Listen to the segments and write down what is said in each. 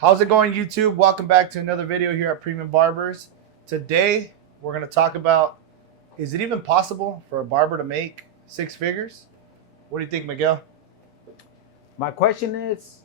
How's it going, YouTube? Welcome back to another video here at Premium Barbers. Today, we're going to talk about, is it even possible for a barber to make six figures? What do you think, Miguel? My question is,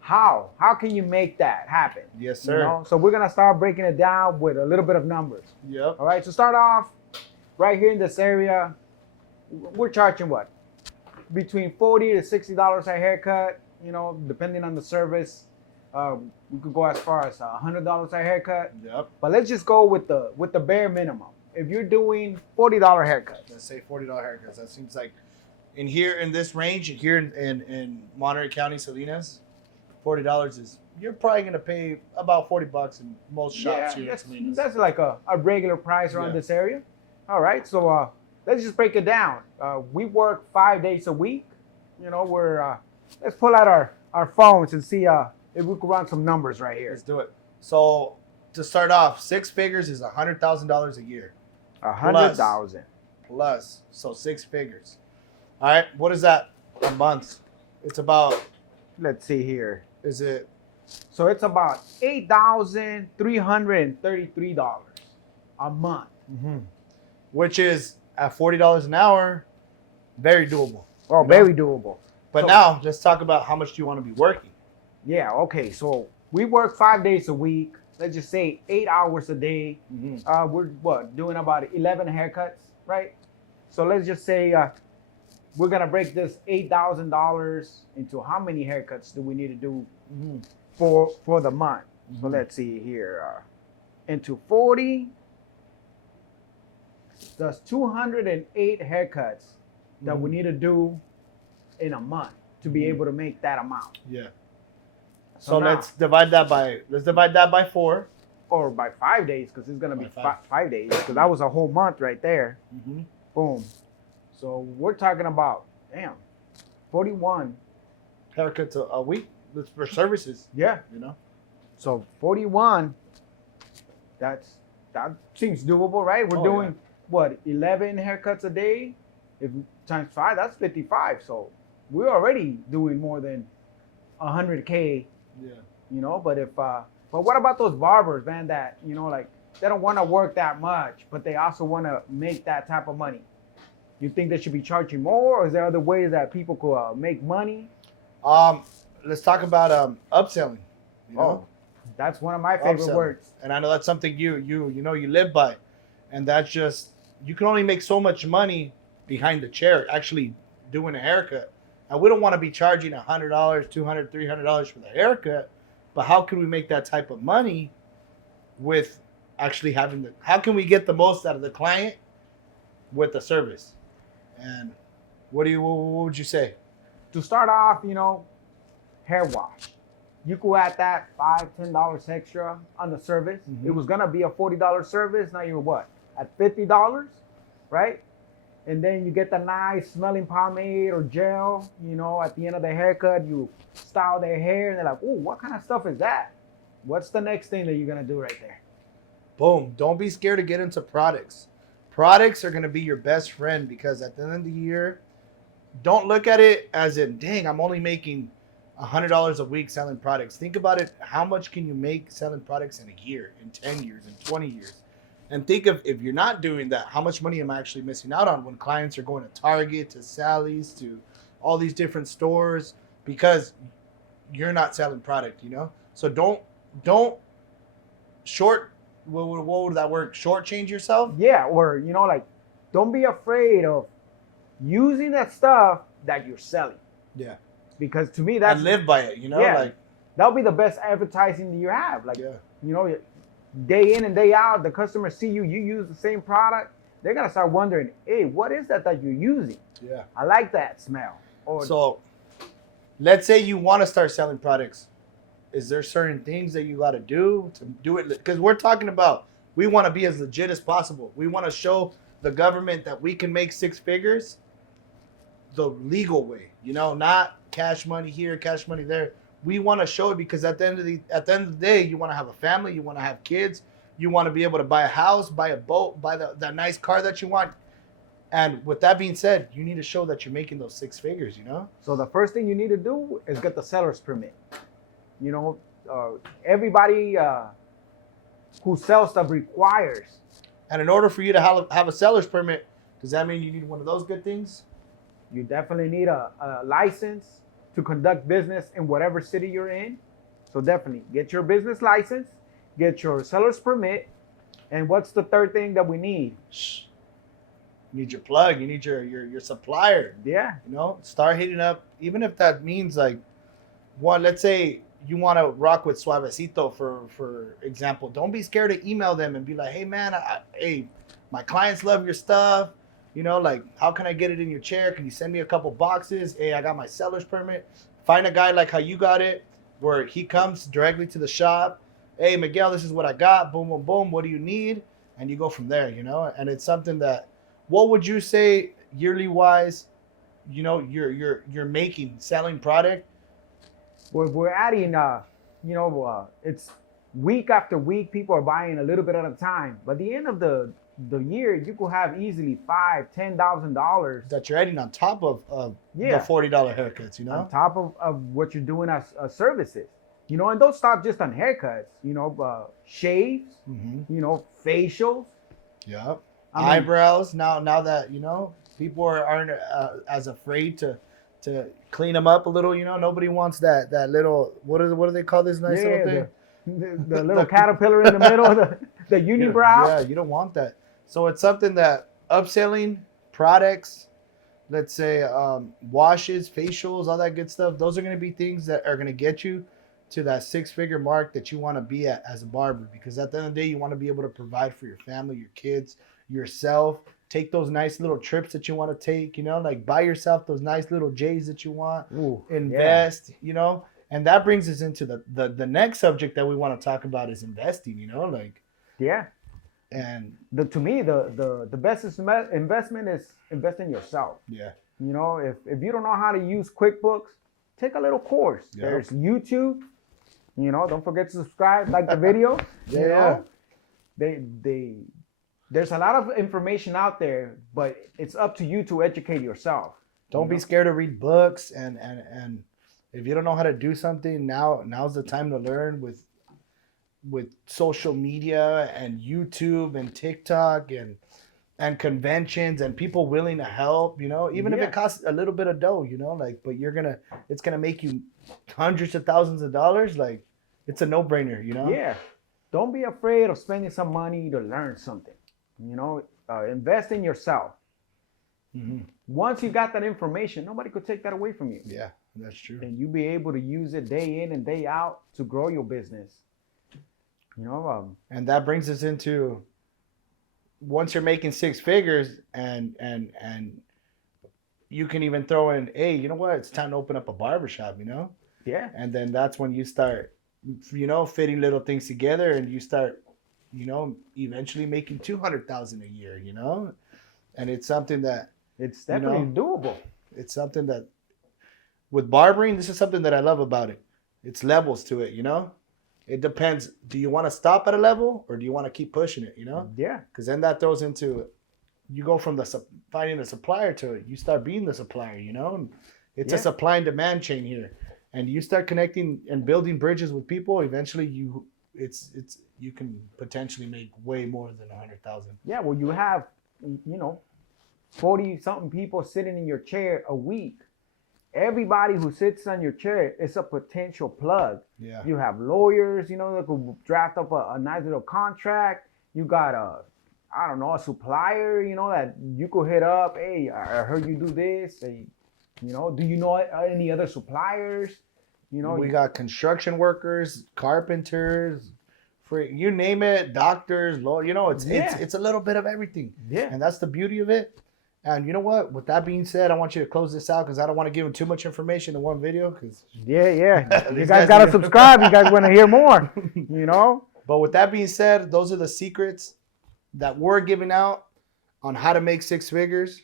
how? How can you make that happen? Yes, sir. So we're going to start breaking it down with a little bit of numbers. Yep. All right, so start off right here in this area. We're charging what? Between $40 to $60 a haircut, depending on the service. We could go as far as $100 a haircut. Yep. But let's just go with the bare minimum. If you're doing $40 haircuts. Let's say $40 haircuts. That seems like in here in this range, here in Monterey County, Salinas, $40 is, you're probably going to pay about $40 in most shops here in Salinas. That's like a regular price around this area. All right, so let's just break it down. We work 5 days a week. Let's pull out our phones and see if we could run some numbers right here. Let's do it. So to start off, six figures is $100,000 a year. 100,000 plus. So six figures. All right. What is that a month? It's about. Let's see here. Is it? So it's about $8,333 a month. Mm-hmm. Which is at $40 an hour, very doable. Oh, very doable. But so, now let's talk about how much do you want to be working? Yeah. Okay. So we work 5 days a week. Let's just say 8 hours a day. Mm-hmm. We're doing about 11 haircuts, right? So let's just say we're gonna break this $8,000 into how many haircuts do we need to do for the month? Mm-hmm. So let's see here. Into 40, that's 208 haircuts that we need to do in a month to be able to make that amount. Yeah. So now, let's divide that by 4. Or by 5 days, because it's going to be 5 days. Because that was a whole month right there. Mm-hmm. Boom. So we're talking about, 41 haircuts a week for services. Yeah. So 41, that seems doable, right? We're doing, 11 haircuts a day? If times 5, that's 55. So we're already doing more than 100K. Yeah. But what about those barbers, man, that, they don't want to work that much, but they also want to make that type of money? You think they should be charging more, or is there other ways that people could make money? Let's talk about upselling. That's one of my favorite words. And I know that's something you live by. And that's just, you can only make so much money behind the chair, actually doing a haircut. And we don't want to be charging $100, $200, $300 for the haircut, but how can we make that type of money with actually how can we get the most out of the client with the service? And what would you say? To start off, hair wash. You could add that $5, $10 extra on the service. Mm-hmm. It was gonna be a $40 service. Now you're what? At $50, right? And then you get the nice smelling pomade or gel, at the end of the haircut, you style their hair and they're like, "Ooh, what kind of stuff is that?" What's the next thing that you're going to do right there? Boom. Don't be scared to get into products. Products are going to be your best friend, because at the end of the year, don't look at it as in, dang, I'm only making $100 a week selling products. Think about it. How much can you make selling products in a year, in 10 years, in 20 years? And think of, if you're not doing that, how much money am I actually missing out on when clients are going to Target, to Sally's, to all these different stores, because you're not selling product, So don't what would that work? Shortchange yourself? Yeah, or, don't be afraid of using that stuff that you're selling. Yeah. Because to me, that's... And live by it, Yeah, that'll be the best advertising that you have. Day in and day out, the customers see you use the same product. They're going to start wondering, hey, what is that you're using? Yeah. I like that smell. So let's say you want to start selling products. Is there certain things that you got to do it? Because we're talking about, we want to be as legit as possible. We want to show the government that we can make six figures the legal way, not cash money here, cash money there. We want to show it because at the end of the day, you want to have a family, you want to have kids, you want to be able to buy a house, buy a boat, buy that nice car that you want. And with that being said, you need to show that you're making those six figures, So the first thing you need to do is get the seller's permit. everybody who sells stuff requires. And in order for you to have a seller's permit, does that mean you need one of those good things? You definitely need a license to conduct business in whatever city you're in. So definitely get your business license, get your seller's permit, and what's the third thing that we need? You need your plug. You need your supplier. Yeah. You know, start hitting up, even if that means like one. Let's say you want to rock with Suavecito for example. Don't be scared to email them and be like, hey man, hey, my clients love your stuff. You know, like, how can I get it in your chair? Can you send me a couple boxes? Hey, I got my seller's permit. Find a guy like how you got it, where he comes directly to the shop. Hey, Miguel, this is what I got. Boom, boom, boom. What do you need? And you go from there, you know? And it's something that, what would you say yearly wise, you know, you're making, selling product? We're adding, it's week after week, people are buying a little bit at a time. But at the end of the year, you could have easily $5,000-$10,000 that you're adding on top of the $40 haircuts, you know? On top of what you're doing as services. You know, and don't stop just on haircuts, you know, shaves, you know, facials. Yep. Eyebrows. Now that, you know, people aren't as afraid to clean them up a little, you know. Nobody wants that little, what do they call this nice little thing? The little caterpillar in the middle, the unibrow. Yeah, you don't want that. So it's something that upselling products, let's say washes, facials, all that good stuff, those are going to be things that are going to get you to that 6-figure mark that you want to be at as a barber. Because at the end of the day, you want to be able to provide for your family, your kids, yourself. Take those nice little trips that you want to take, you know, like buy yourself those nice little J's that you want. Ooh, invest, you know. And that brings us into the next subject that we want to talk about is investing, you know, like. Yeah. And to me, the best investment is invest in yourself. Yeah. You know, if you don't know how to use QuickBooks, take a little course. Yep. There's YouTube. You know, don't forget to subscribe, like the video. Yeah. You know, there's a lot of information out there, but it's up to you to educate yourself. Don't be scared to read books, and if you don't know how to do something, now's the time to learn with social media and YouTube and TikTok and conventions and people willing to help, you know, even if it costs a little bit of dough, you know, like, but it's going to make you hundreds of thousands of dollars. Like, it's a no-brainer, you know? Yeah. Don't be afraid of spending some money to learn something, you know, invest in yourself. Once you got that information, nobody could take that away from you. Yeah, that's true. And you be able to use it day in and day out to grow your business. You know, and that brings us into, once you're making 6 figures and you can even throw in, hey, you know what? It's time to open up a barbershop, you know? Yeah. And then that's when you start, you know, fitting little things together, and you start, you know, eventually making 200,000 a year, you know? And it's something that it's definitely doable. It's something that with barbering, this is something that I love about it. It's levels to it, you know? It depends. Do you want to stop at a level, or do you want to keep pushing it, you know? Yeah. Because then that throws into, you go from finding a supplier to it. You start being the supplier, you know? And it's a supply and demand chain here. And you start connecting and building bridges with people, eventually you can potentially make way more than 100,000. Yeah, well, you have, you know, 40-something people sitting in your chair a week. Everybody who sits on your chair is a potential plug. Yeah. You have lawyers, you know, that could draft up a nice little contract. You got a supplier, you know, that you could hit up. Hey, I heard you do this. Hey, you know, do you know any other suppliers? You know, we got construction workers, carpenters, you name it, doctors, lawyers. You know, it's a little bit of everything. Yeah. And that's the beauty of it. And you know what? With that being said, I want you to close this out because I don't want to give them too much information in one video. Yeah. You guys got to subscribe. You guys want to hear more, you know? But with that being said, those are the secrets that we're giving out on how to make 6 figures.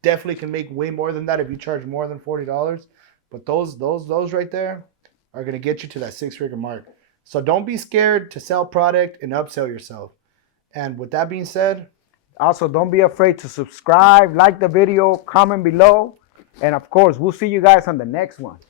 Definitely can make way more than that if you charge more than $40. But those right there are going to get you to that 6-figure mark. So don't be scared to sell product and upsell yourself. And with that being said, also, don't be afraid to subscribe, like the video, comment below. And of course, we'll see you guys on the next one.